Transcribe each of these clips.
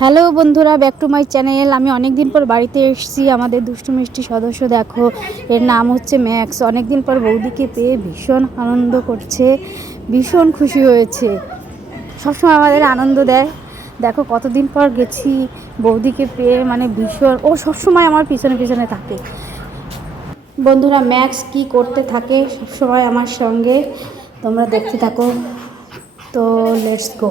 Hello বন্ধুরা, back to my channel. আমি অনেক দিন পর বাড়িতে এসেছি। আমাদের দুষ্টু মিষ্টি সদস্য, দেখো, এর নাম হচ্ছে ম্যাক্স। অনেক দিন পর বৌদিকে পেয়ে ভীষণ আনন্দ করছে, ভীষণ খুশি হয়েছে। সবসময় আমাদের আনন্দ দেয়। দেখো, কতদিন পর গেছি বৌদিকে পেয়ে মানে ভীষণ, ও সবসময় আমার পিছনে পিছনে থাকে। বন্ধুরা, ম্যাক্স কি করতে থাকে সবসময় আমার সঙ্গে, তোমরা দেখতে থাকো। তো লেটস গো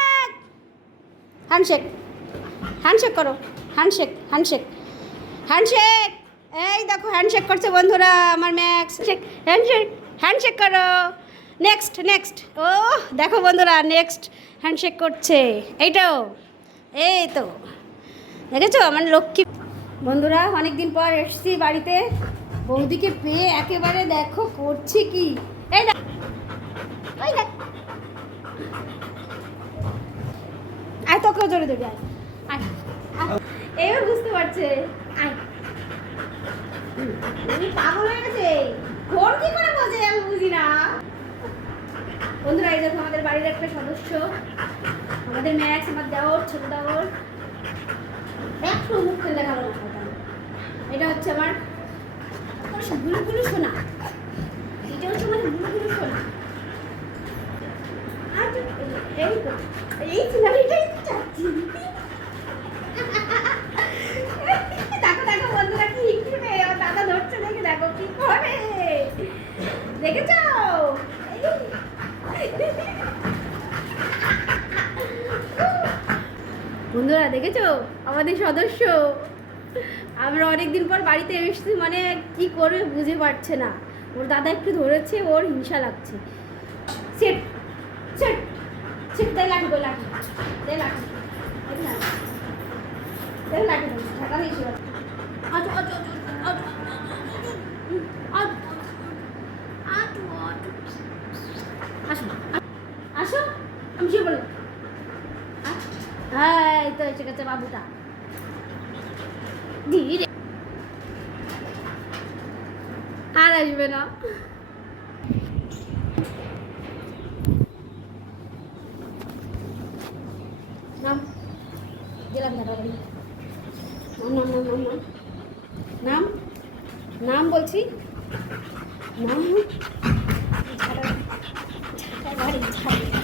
হ্যান্ডশেক হ্যান্ডশেক করো। হ্যান্ডশেক হ্যান্ডশেক হ্যান্ডশেক এই দেখো হ্যান্ডশেক করছে বন্ধুরা, আমার ম্যাক্স হ্যান্ডশেক হ্যান্ডশেক করো। নেক্সট নেক্সট ও দেখো বন্ধুরা নেক্সট হ্যান্ডশেক করছে। এইটাও এই তো দেখেছ? আমার লক্ষ্মী বন্ধুরা অনেক দিন পর এসছি বাড়িতে। বৌদিকে পেয়ে একেবারে দেখো, করছে কি? এই দেখ ওই দেখ। তোকেও জোরে দেবে, আয়। এবার বুঝতে পারছে। আয়। পাগল হয়ে গেছে। ফোন কি করে বোঝে, আমি বুঝি না। বন্ধুরা, এই দেখো আমাদের বাড়ির একটা সদস্য। আমাদের ম্যাক্স, আমার দেওর, ছোট দেওর। একটু মুখ খুলে দেখাবো এটা। হচ্ছে আমারগুলো গুলো শোনা এটা হচ্ছে আমারগুলো গুলো শোনা আর তো এই তো এই সিনারিটাই তো চাচ্ছি বন্ধুরা দেখেছ? বন্ধুরা, দেখেছ? আমাদের সদস্য। আমরা অনেকদিন পর বাড়িতে এসেছি মানে কি করবে বুঝে পারছে না। ওর দাদা একটু ধরেছে, ওর হিংসা লাগছে। Set set. সেট তাই গো লাঠি তাই লাঠি। তাই লাঠি ঢাকা আচ্ছা। আসো। আসো, আমি বললাম। হ্যাঁ এই তো এসে গেছে বাবুটা। ধীরে। আর আসবে না। গেলাম দাঁড়ালাম নাম নাম নাম নাম নাম? নাম বলছি? নাম? ঝাড়া ঝাড়া বাড়ি ঝাড়া।